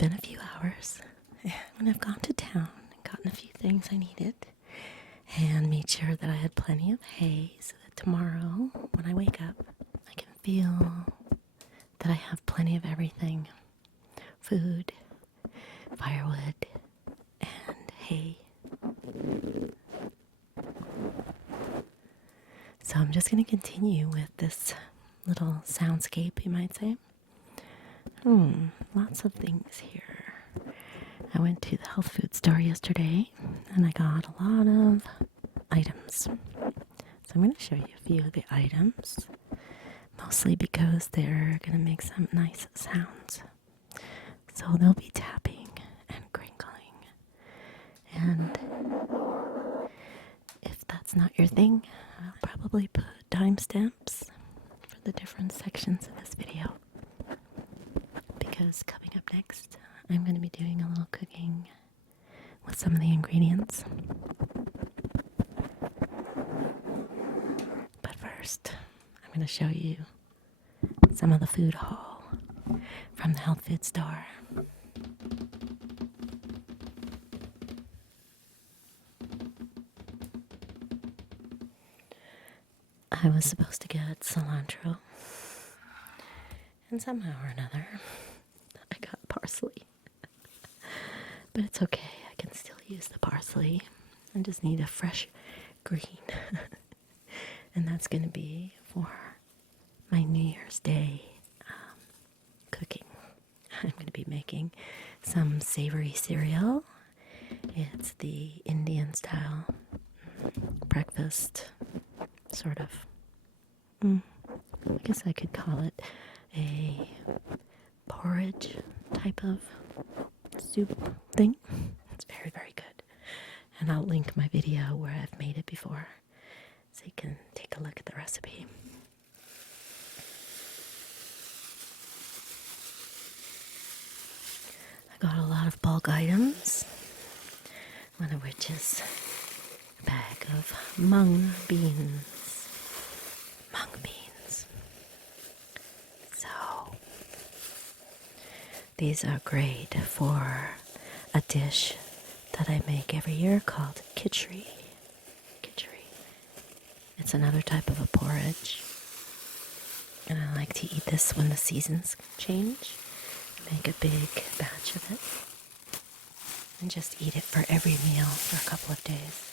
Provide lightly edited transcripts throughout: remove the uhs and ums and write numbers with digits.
been a few hours when I've gone to town and gotten a few things I needed and made sure that I had plenty of hay so that tomorrow when I wake up I can feel that I have plenty of everything: food, firewood, and hay. So I'm just going to continue with this little soundscape, you might say. Lots of things here. I went to the health food store yesterday and I got a lot of items. So I'm going to show you a few of the items, mostly because they're going to make some nice sounds. So they'll be tapping and crinkling. And if that's not your thing, I'll probably put timestamps for the different sections of this video. Because coming up next, I'm going to be doing a little cooking with some of the ingredients. But first, I'm going to show you some of the food haul from the health food store. I was supposed to get cilantro, and somehow or another, I got parsley. But it's okay, I can still use the parsley. I just need a fresh green. And that's going to be for my New Year's Day cooking. I'm going to be making some savory cereal. It's the Indian style breakfast, sort of. I guess I could call it a porridge type of soup thing. It's very, very good. And I'll link my video where I've made it before so you can take a look at the recipe. I got a lot of bulk items, one of which is a bag of mung beans. So these are great for a dish that I make every year called khichdi. It's another type of a porridge, and I like to eat this when the seasons change. Make a big batch of it and just eat it for every meal for a couple of days.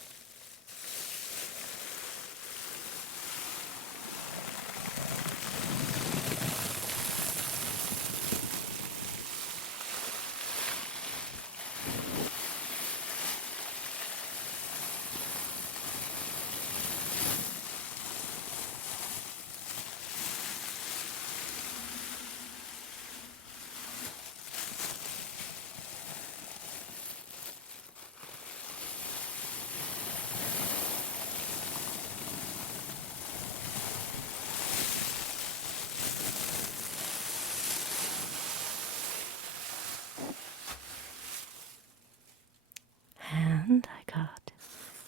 And I got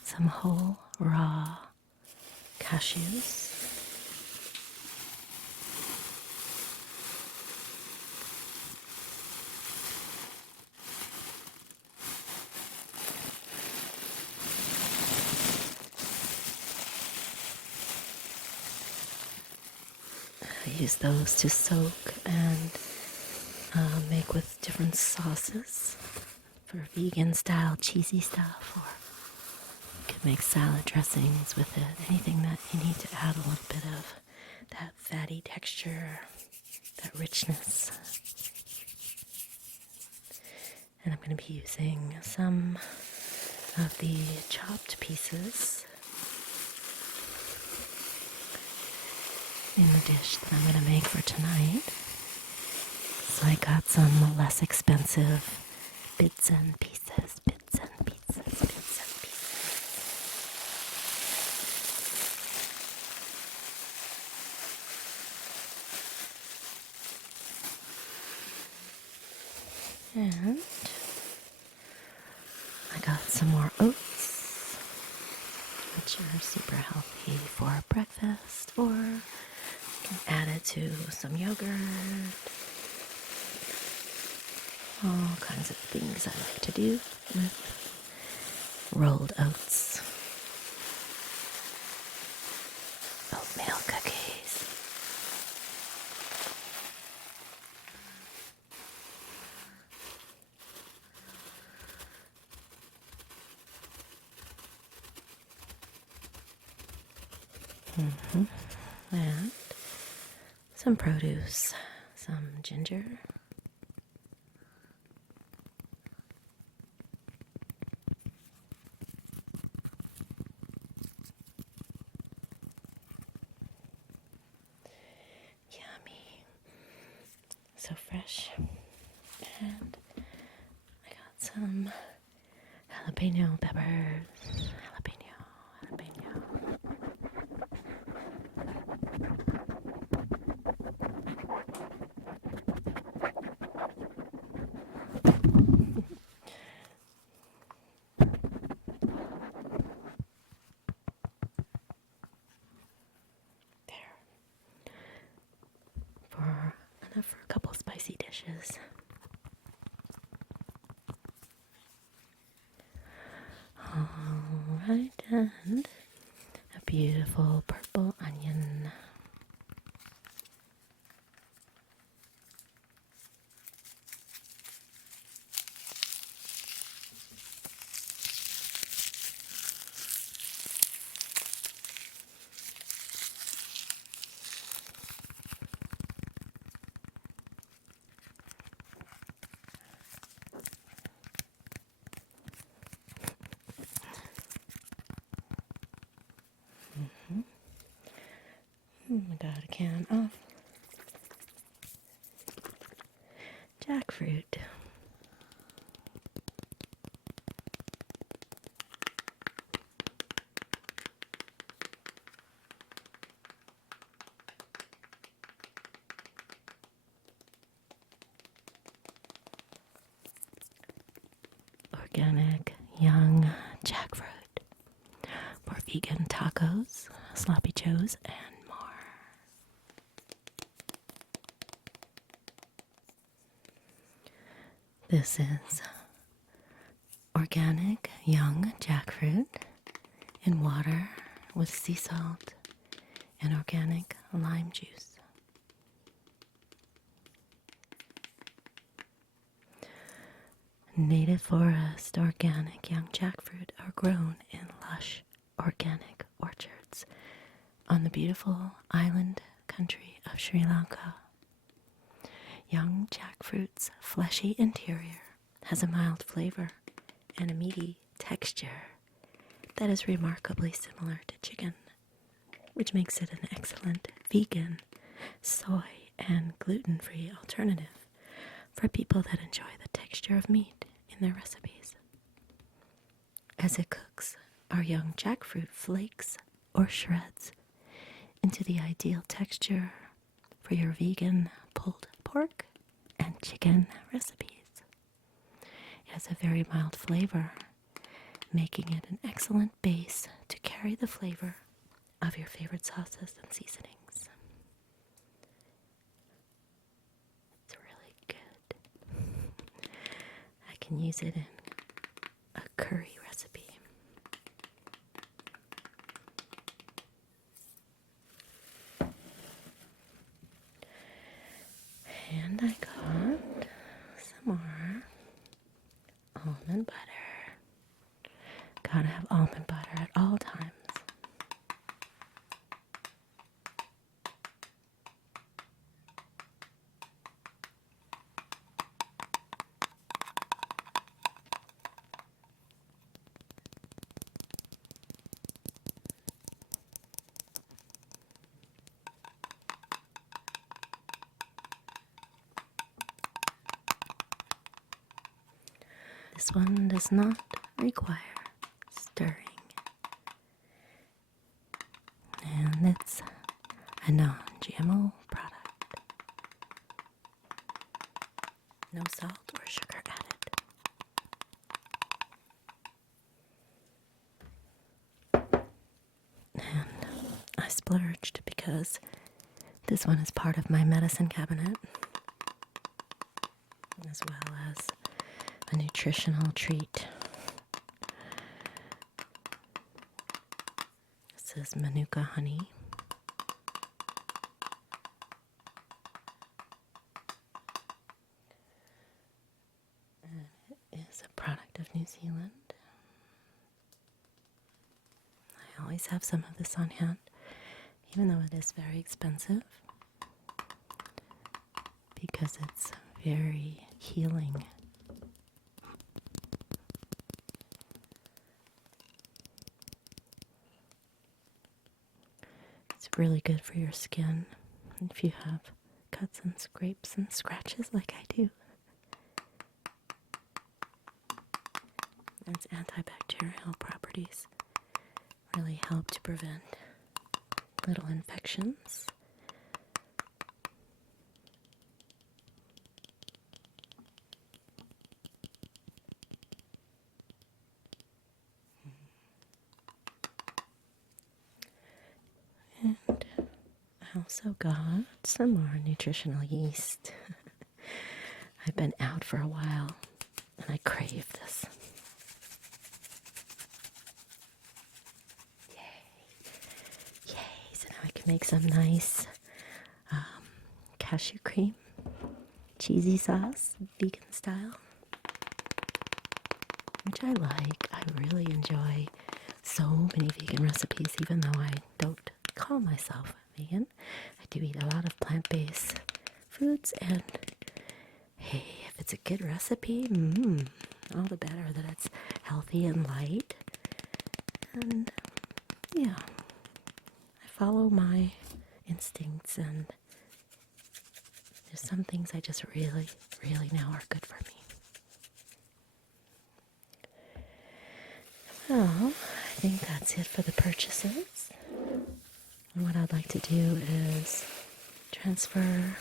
some whole raw cashews. I use those to soak and make with different sauces for vegan style, cheesy stuff, or you could make salad dressings with it. Anything that you need to add a little bit of that fatty texture, that richness. And I'm going to be using some of the chopped pieces in the dish that I'm going to make for tonight. So I got some less expensive bits and pieces. And I got some more oats, which are super healthy for breakfast, or you can add it to some yogurt. all kinds of things I like to do with rolled oats. Oatmeal cookies. And some produce, some ginger. Yummy. So fresh. And I got some jalapeno peppers. Jalapeno. There. Enough for a couple spicy dishes. Alright, and a beautiful purple onion. I got a can of jackfruit. Organic young jackfruit for vegan tacos, sloppy joes, and more. This is organic young jackfruit in water with sea salt and organic lime juice. Native forest organic young jackfruit are grown in lush organic orchards on the beautiful island country of Sri Lanka. Young jackfruit's fleshy interior has a mild flavor and a meaty texture that is remarkably similar to chicken, which makes it an excellent vegan, soy, and gluten-free alternative for people that enjoy the texture of meat in their recipes. As it cooks, our young jackfruit flakes or shreds into the ideal texture for your vegan pulled pork and chicken recipes. It has a very mild flavor, making it an excellent base to carry the flavor of your favorite sauces and seasonings. It's really good. I can use it in a curry recipe. And I got some more almond butter. Gotta have almond butter at all times. This one does not require stirring. And it's a non-GMO product. No salt or sugar added. And I splurged because this one is part of my medicine cabinet. as well as a nutritional treat. This is Manuka honey. And it is a product of New Zealand. I always have some of this on hand, even though it is very expensive, because it's very healing. It's really good for your skin if you have cuts and scrapes and scratches like I do. Its antibacterial properties really help to prevent little infections. And I also got some more nutritional yeast. I've been out for a while and I crave this. Yay! So now I can make some nice cashew cream, cheesy sauce, vegan style, which I like. I really enjoy so many vegan recipes, even though I don't call myself vegan. I do eat a lot of plant-based foods, and hey, if it's a good recipe, all the better that it's healthy and light. And yeah, I follow my instincts, and there's some things I just really, really know are good for me. Well, I think that's it for the purchases. And what I'd like to do is transfer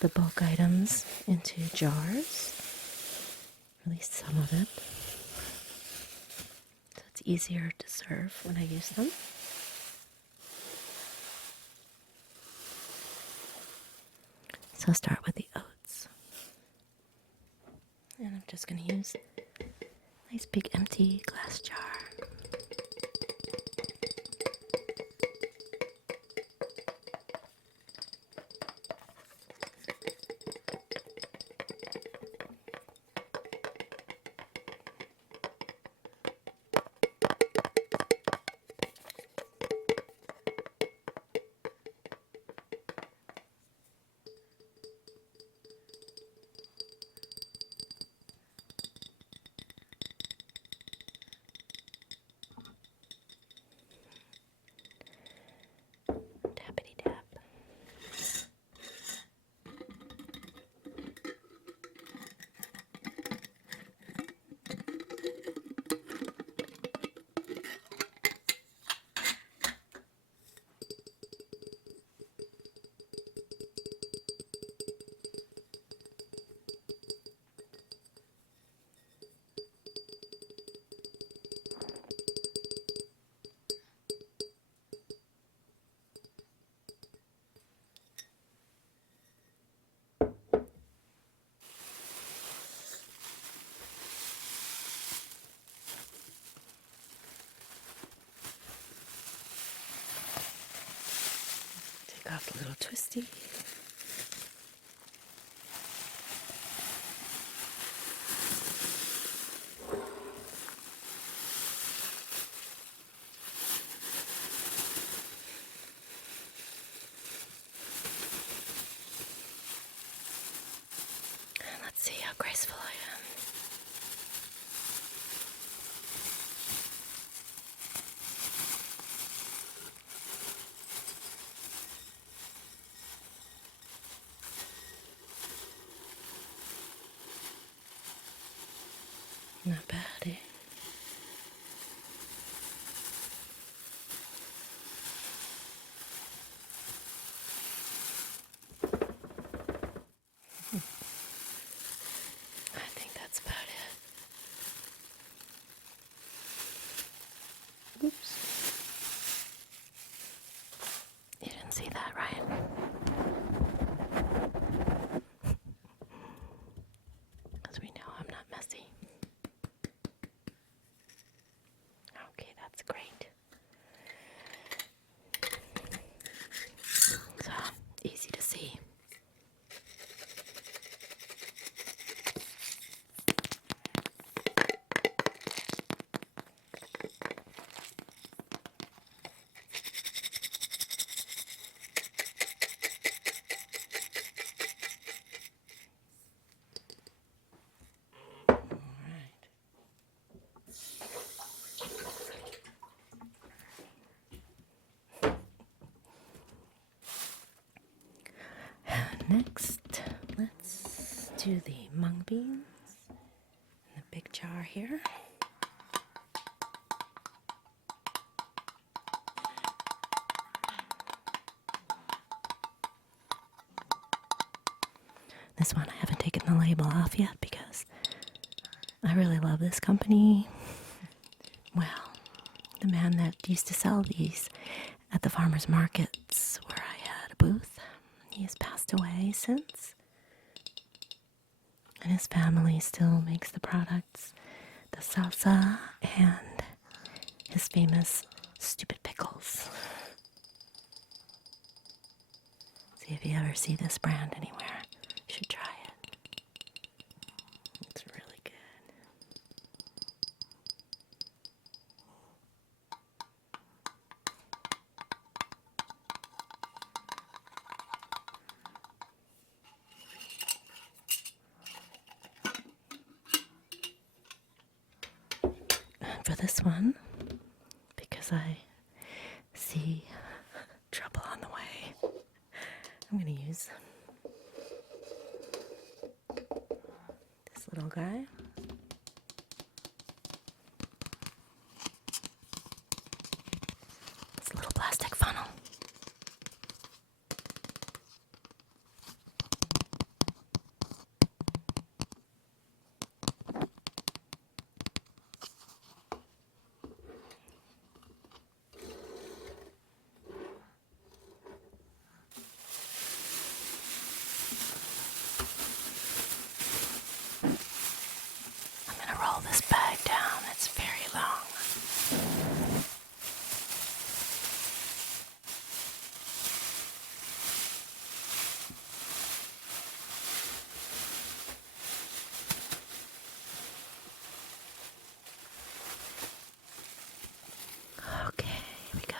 the bulk items into jars, at least some of it, so it's easier to serve when I use them. So I'll start with the oats. And I'm just going to use a nice big empty glass jar. Tappity tap. Take off the little twisty. And let's see how graceful I am. Not bad, eh? I think that's about it. Oops. You didn't see that, right? Next, let's do the mung beans in the big jar here. This one I haven't taken the label off yet because I really love this company. Well, the man that used to sell these at the farmers markets where I had a booth, he has passed away since. And his family still makes the products, the salsa and his famous stupid pickles. See if you ever see this brand anywhere. You should try it. It's really good. And for this one, because I see trouble on the way, I'm going to use this little guy. This little plastic funnel. I'm going to roll this bag down. It's very long. Okay, here we go.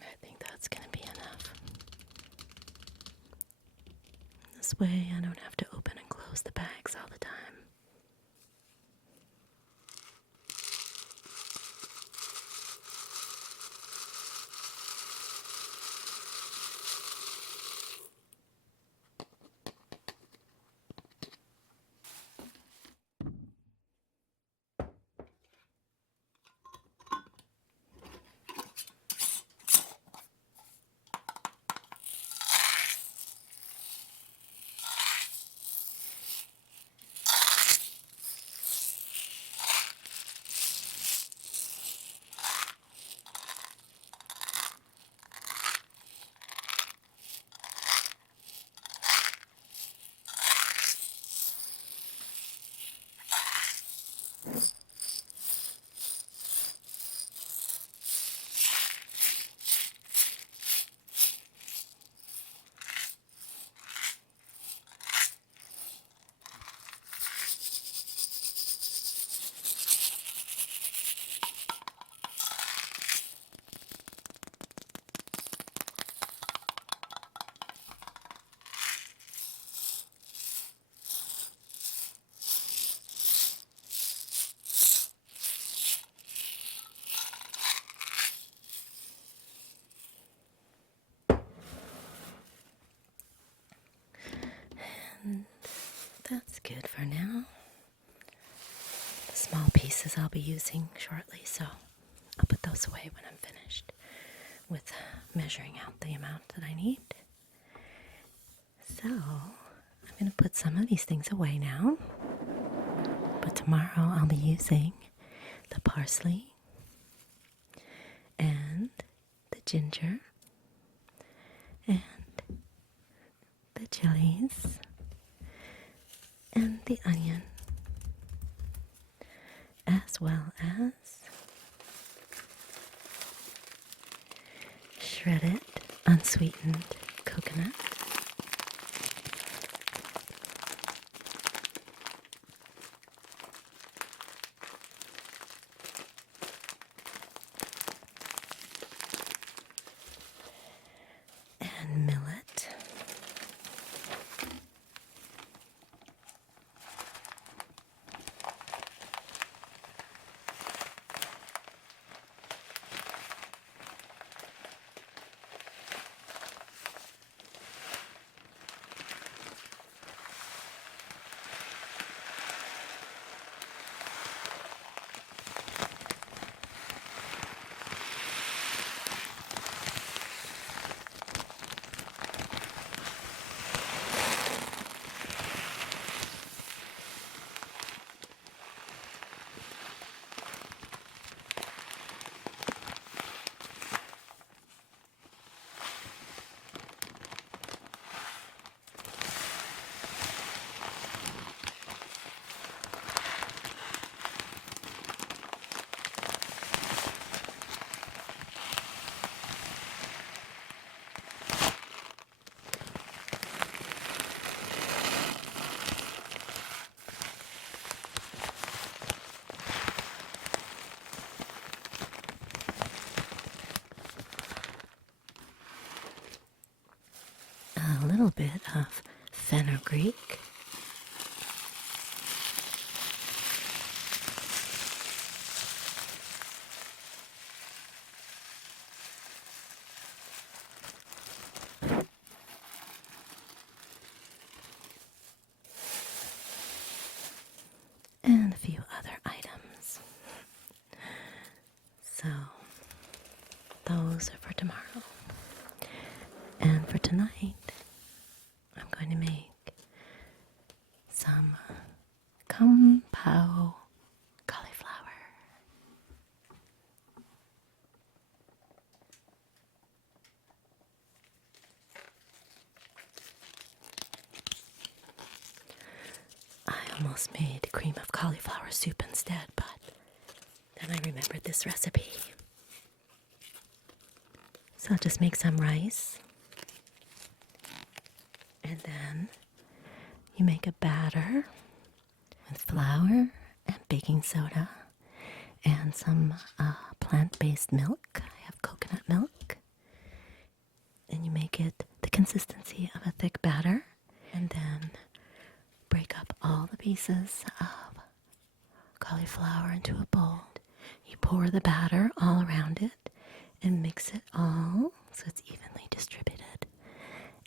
I think that's going to be enough. This way I don't have to open and close the bags all the time. be using shortly, so I'll put those away when I'm finished with measuring out the amount that I need. So I'm going to put some of these things away now, but tomorrow I'll be using the parsley and the ginger and the chilies and the onion, as well as shredded unsweetened coconut, and millet, a little bit of fenugreek, and a few other items. So those are for tomorrow. And for tonight, I'm going to make some Kung Pao Cauliflower. I almost made cream of cauliflower soup instead, but then I remembered this recipe. So I'll just make some rice. And then you make a batter with flour and baking soda and some plant-based milk. I have coconut milk. And you make it the consistency of a thick batter. And then break up all the pieces of cauliflower into a bowl. You pour the batter all around it and mix it all so it's evenly distributed.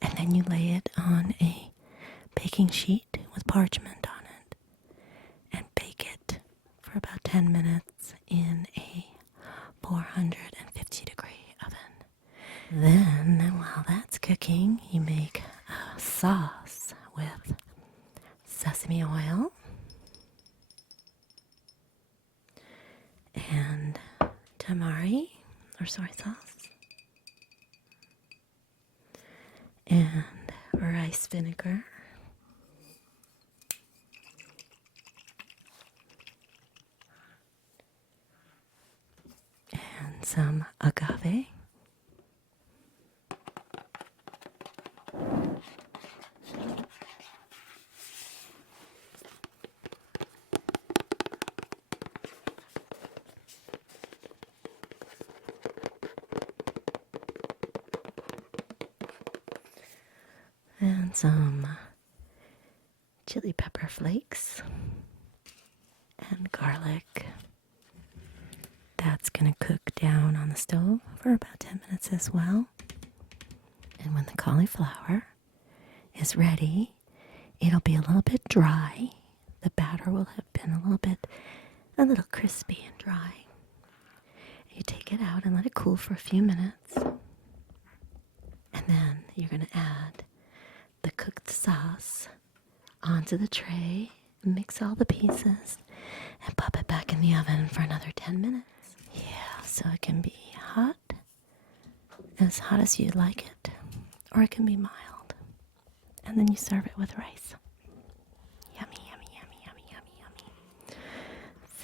And then you lay it on a baking sheet with parchment on it and bake it for about 10 minutes in a 450 degree oven. Then, while that's cooking, you make a sauce with sesame oil and tamari or soy sauce and rice vinegar and some agave and some chili pepper flakes and garlic. That's going to cook down on the stove for about 10 minutes as well. And when the cauliflower is ready, it'll be a little bit dry. The batter will have been a little bit a little crispy and dry. You take it out and let it cool for a few minutes. And then you're going to add the cooked sauce onto the tray, mix all the pieces, and pop it back in the oven for another 10 minutes. Yeah, so it can be as hot as you'd like it, or it can be mild. And then you serve it with rice. Yummy, yummy, yummy, yummy, yummy, yummy.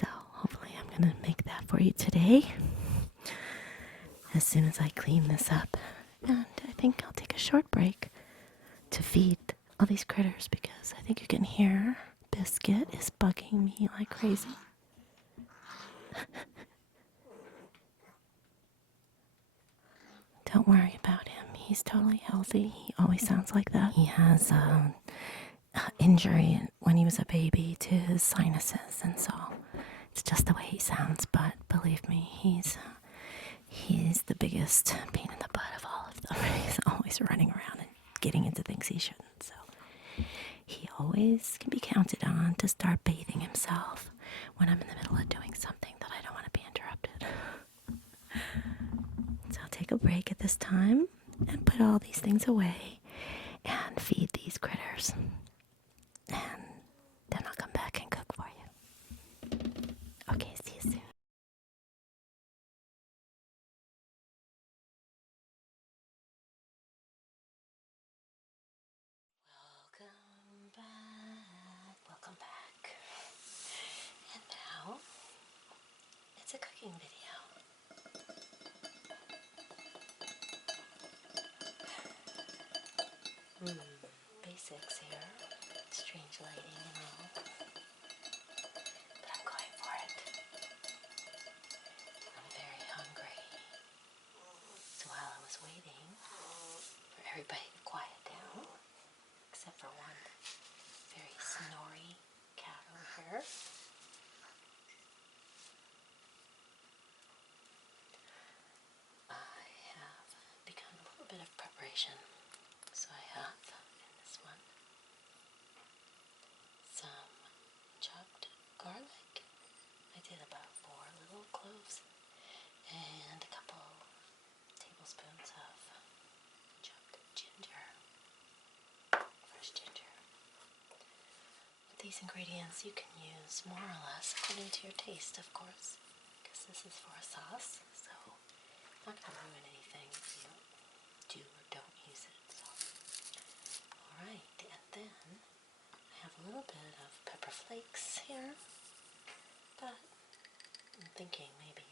So hopefully I'm going to make that for you today as soon as I clean this up. And I think I'll take a short break to feed all these critters because I think you can hear Biscuit is bugging me like crazy. Don't worry about him. He's totally healthy. He always sounds like that. He has injury when he was a baby to his sinuses, and so it's just the way he sounds. But believe me, he's the biggest pain in the butt of all of them. He's always running around and getting into things he shouldn't. So he always can be counted on to start bathing himself when I'm in the middle of doing something that I don't want to be interrupted. So I'll take a break at this time and put all these things away and feed these critters. And then I'll come back and cook for you. Okay, see you soon. Welcome back. Welcome back. And now it's a cooking video. Basics here. Strange lighting and all. But I'm going for it. I'm very hungry. So while I was waiting for everybody to quiet down, except for one very snory cat over here, I have begun a little bit of preparation. So I have in this one some chopped garlic. I did about 4 little cloves and a couple tablespoons of chopped ginger, fresh ginger. With these ingredients you can use more or less according to your taste, of course, because this is for a sauce, so I'm not going to ruin anything if you do or don't use it. So. Alright, and then I have a little bit of pepper flakes here, but I'm thinking maybe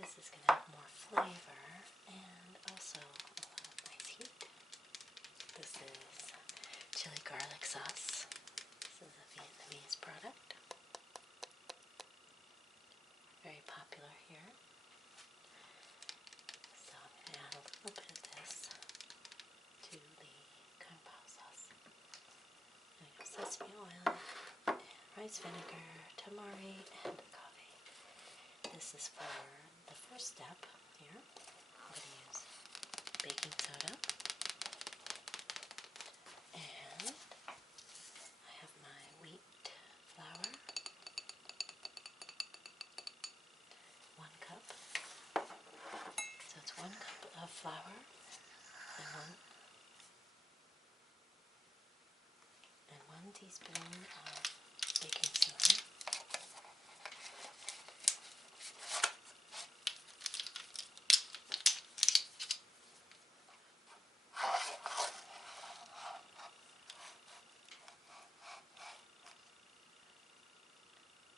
this is going to have more flavor and also a lot of nice heat. This is chili garlic sauce. This is a Vietnamese product. Very popular here. So I'm going to add a little bit of this to the Kung Pao sauce. I'm going to use sesame oil and rice vinegar, tamari, and coffee. This is for the first step here. I'm going to use baking soda. And I have my wheat flour, 1 cup. So it's 1 cup of flour and 1 teaspoon of baking soda.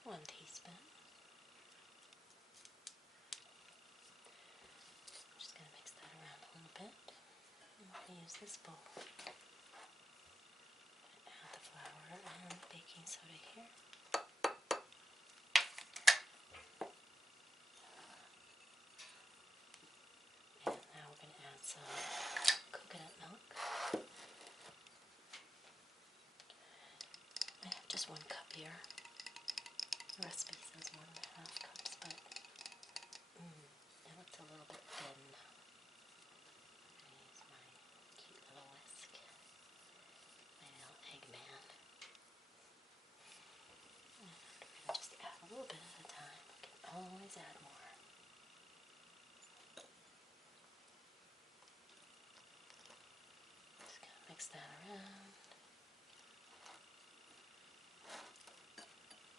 One teaspoon. I'm just going to mix that around a little bit. I'm going to use this bowl. Add the flour and baking soda here. And now we're going to add some coconut milk. I have just 1 cup here. The recipe says 1.5 cups, but it looks a little bit thin. I'm going to use my cute little whisk, my little egg man. And we're going to just add a little bit mix that around.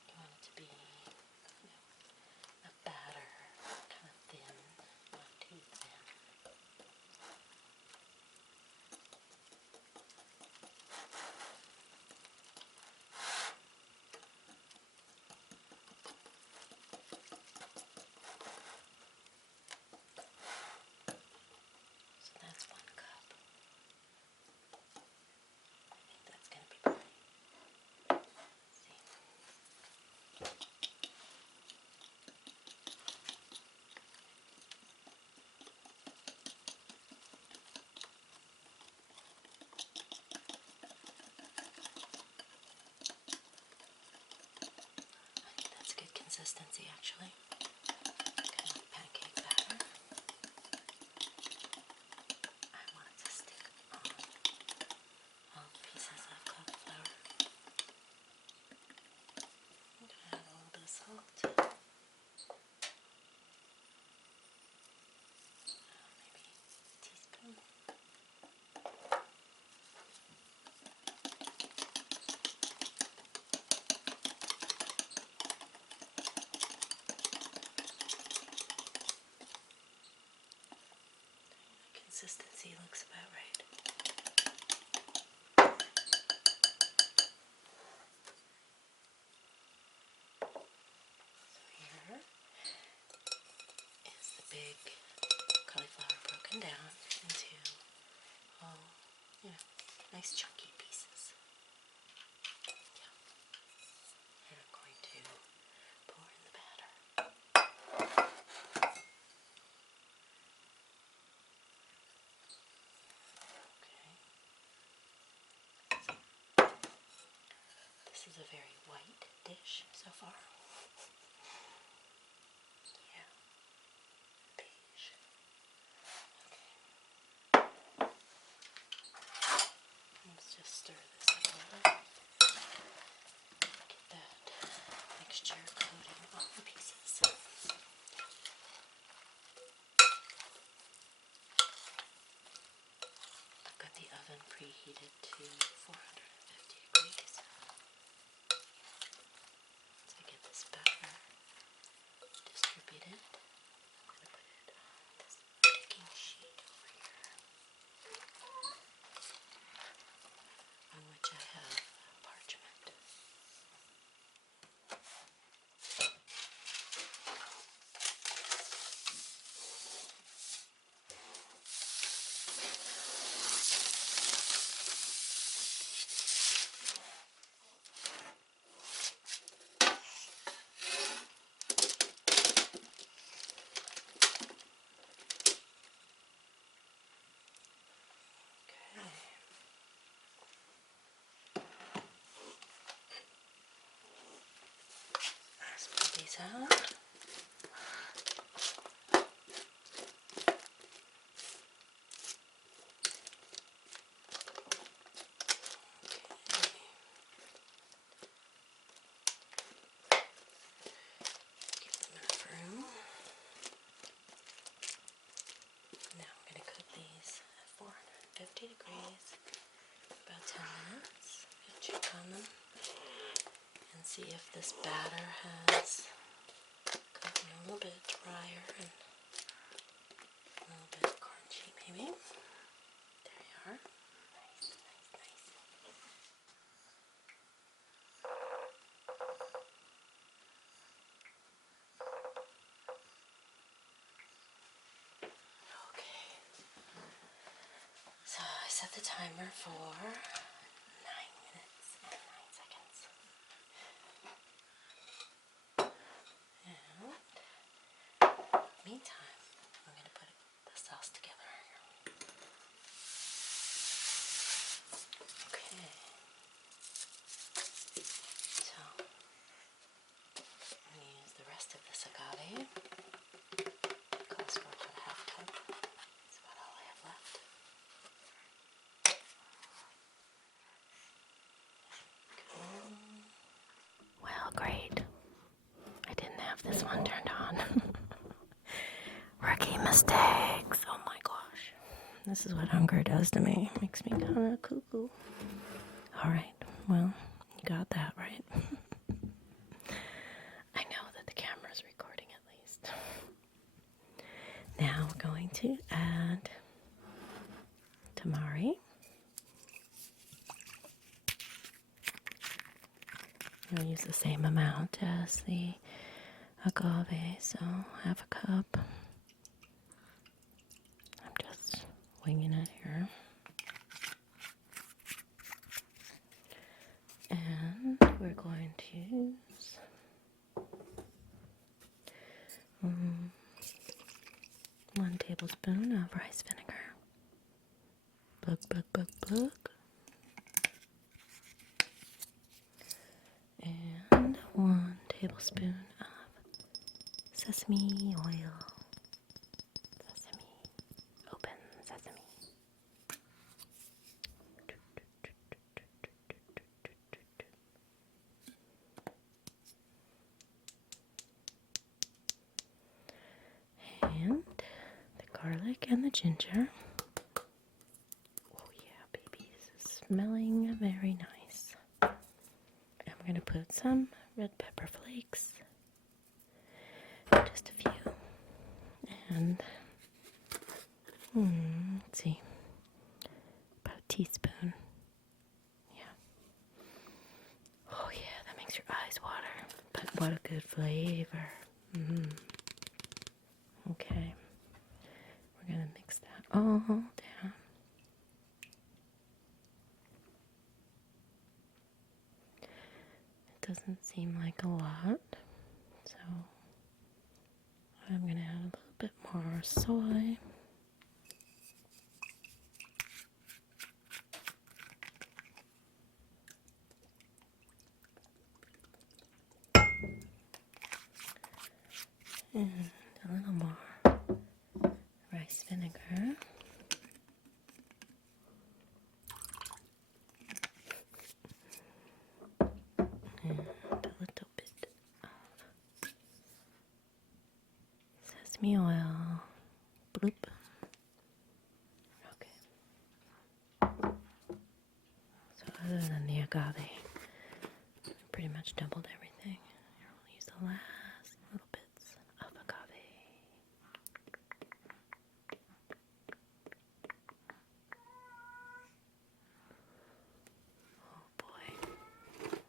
You want it to be, a batter, kind of thin, not too thin. So that's 1 cup. I think that's going to be plenty. See. I think that's good consistency, actually. Kind of pancake batter. I want it to stick on all the pieces of cauliflower. I'm going to add a little bit of salt. Maybe a teaspoon. Consistency looks about right. So here is the big cauliflower broken down into all, nice chunky pieces. Yeah. And I'm going to pour in the batter. Okay. This is a very white dish so far. Yeah. Beige. Okay. Let's just stir this up a little. Get that mixture coating all the pieces. I've got the oven preheated to 450 degrees. Once I get this batter distributed, I'm going to put it on this baking sheet over here, on which I have parchment. Let's put these out. Give them enough room. Now I'm going to cook these at 450 degrees about 10 minutes. I'm going to check on them and see if this batter has gotten a little bit drier and a little bit crunchy maybe. There you are. Nice, nice, nice. Okay. So I set the timer for 9 minutes and 9 seconds. And meantime, I'm going to put the sauce together here. Okay. So I'm going to use the rest of this agave. It calls for about a 1/2 cup. That's about all I have left. Well, great. I didn't have this one turned on. Rookie mistakes. Oh my gosh. This is what hunger does to me. Makes me kind of cuckoo. All right, well, you got that right. I know that the camera's recording at least. Now we're going to add tamari. I'll use the same amount as the agave, so half a cup. I'm just winging it here. And we're going to use 1 tablespoon of rice vinegar. Bug. And 1 tablespoon of sesame oil. Open sesame. And the garlic and the ginger. Oh yeah, baby, this is smelling very nice. And we're going to put some red pepper flakes. Just a few. And, let's see, about a teaspoon. Yeah. Oh yeah, that makes your eyes water. But what a good flavor. Okay. We're going to mix that all down. It doesn't seem like a lot, so I'm going to add a little bit more soy. And a little more rice vinegar. And a little bit of sesame oil. Bloop. Okay. So other than the agave, I pretty much doubled everything. Here we'll use the last little bits of agave. Oh boy.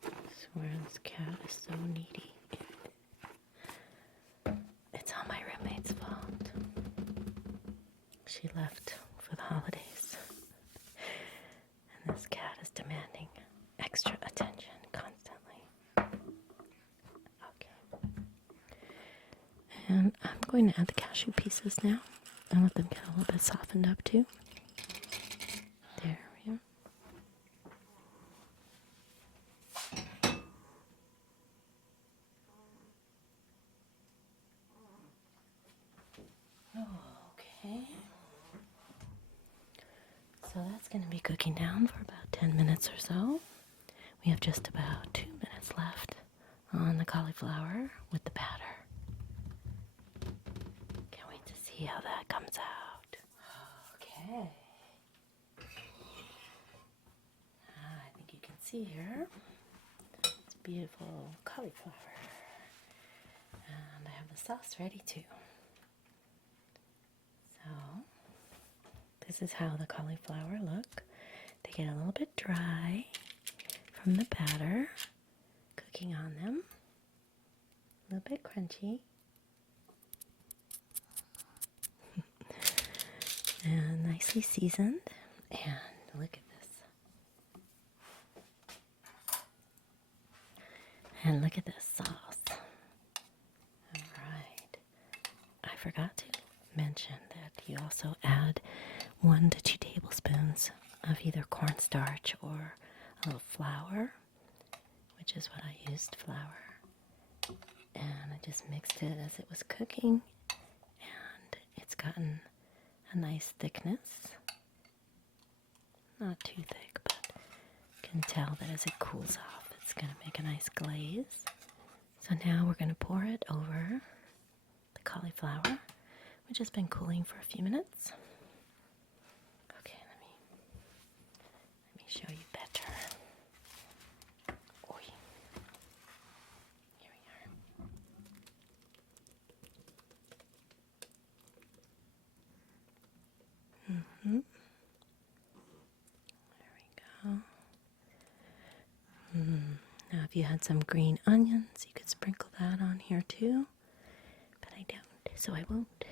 I swear this cat is so needy. It's all my roommate's fault. She left for the holidays. And this cat is demanding extra attention constantly. Okay. And I'm going to add the cashew pieces now and let them get a little bit softened up too. There we are. Okay. So that's going to be cooking down for about 10 minutes or so. We have just about 2 minutes left on the cauliflower with the batter. Can't wait to see how that comes out. Okay. I think you can see here. It's beautiful cauliflower. And I have the sauce ready too. So, this is how the cauliflower look. They get a little bit dry from the batter, cooking on them. A little bit crunchy. And nicely seasoned. And look at this. And look at this sauce. Alright. I forgot to mention that you also add 1 to 2 tablespoons of either cornstarch or a little flour, which is what I used, flour. And I just mixed it as it was cooking, and it's gotten a nice thickness. Not too thick, but you can tell that as it cools off, it's going to make a nice glaze. So now we're going to pour it over the cauliflower, which has been cooling for a few minutes. if you had some green onions, you could sprinkle that on here too. But I don't, so I won't.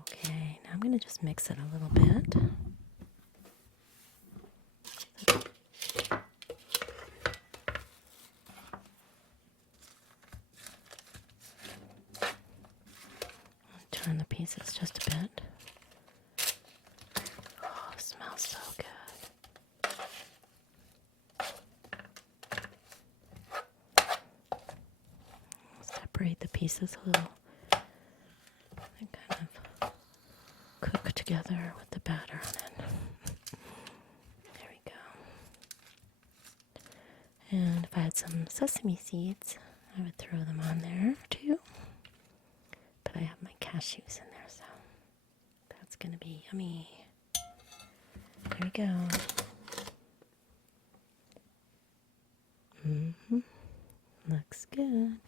Okay, now I'm going to just mix it a little bit. Turn the pieces just a bit. Oh, it smells so good. Separate the pieces a little and kind of cook together with the batter on it. There we go. And if I had some sesame seeds, I would throw them on there too. But I have my cashews in there, so that's going to be yummy. There we go. Looks good.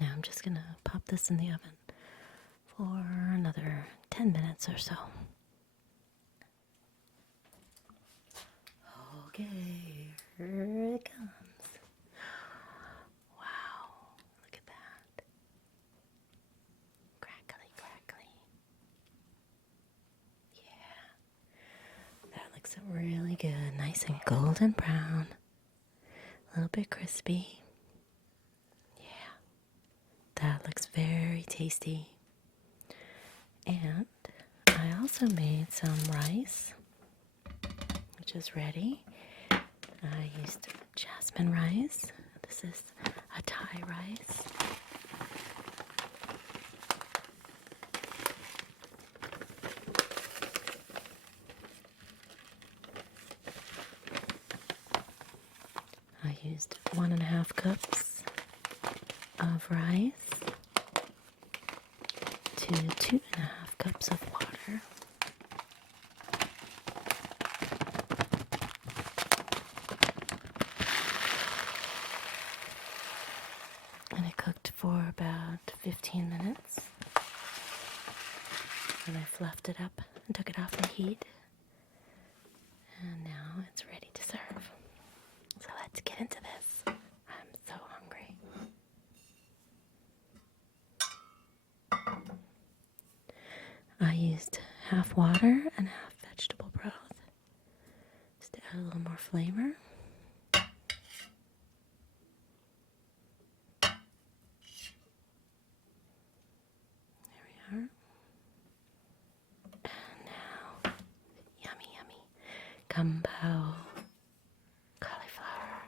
Now I'm just going to pop this in the oven for another 10 minutes or so. Okay, here it comes. Wow, look at that. Crackly, crackly. Yeah, that looks really good. Nice and golden brown. A little bit crispy. Yeah, that looks very tasty. And I also made some rice, which is ready. I used jasmine rice. This is a Thai rice. I used 1.5 cups of rice to 2.5 cups of water. And it cooked for about 15 minutes. And I fluffed it up and took it off the heat. And now it's ready to serve. So let's get into this. I'm so hungry. I used half water and half vegetable broth, just to add a little more flavor. There we are. And now, yummy, yummy, Kung Pao Cauliflower.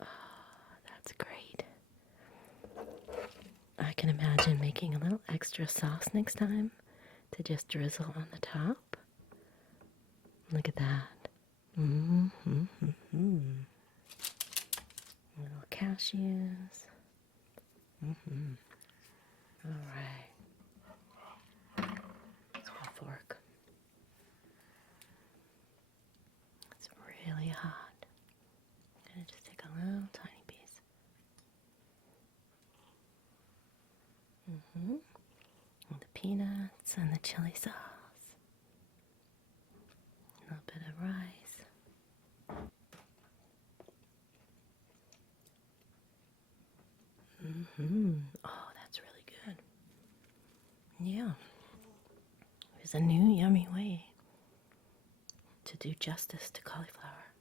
Oh, that's great. I can imagine making a little extra sauce next time to just drizzle on the top. Look at that. Little cashews. All right. Let's get a fork. It's really hot. I'm gonna just take a little tiny piece. And the peanuts and the chili sauce. A little bit of rice. Oh, that's really good. Yeah. There's a new yummy way to do justice to cauliflower.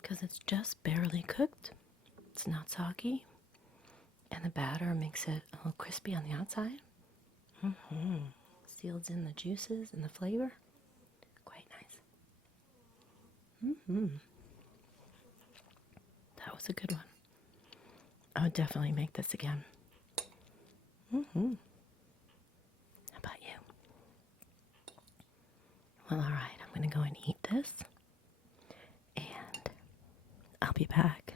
Because it's just barely cooked. It's not soggy. And the batter makes it a little crispy on the outside. Seals in the juices and the flavor. Quite nice. That was a good one. I would definitely make this again. How about you? Well, all right. I'm going to go and eat this. And I'll be back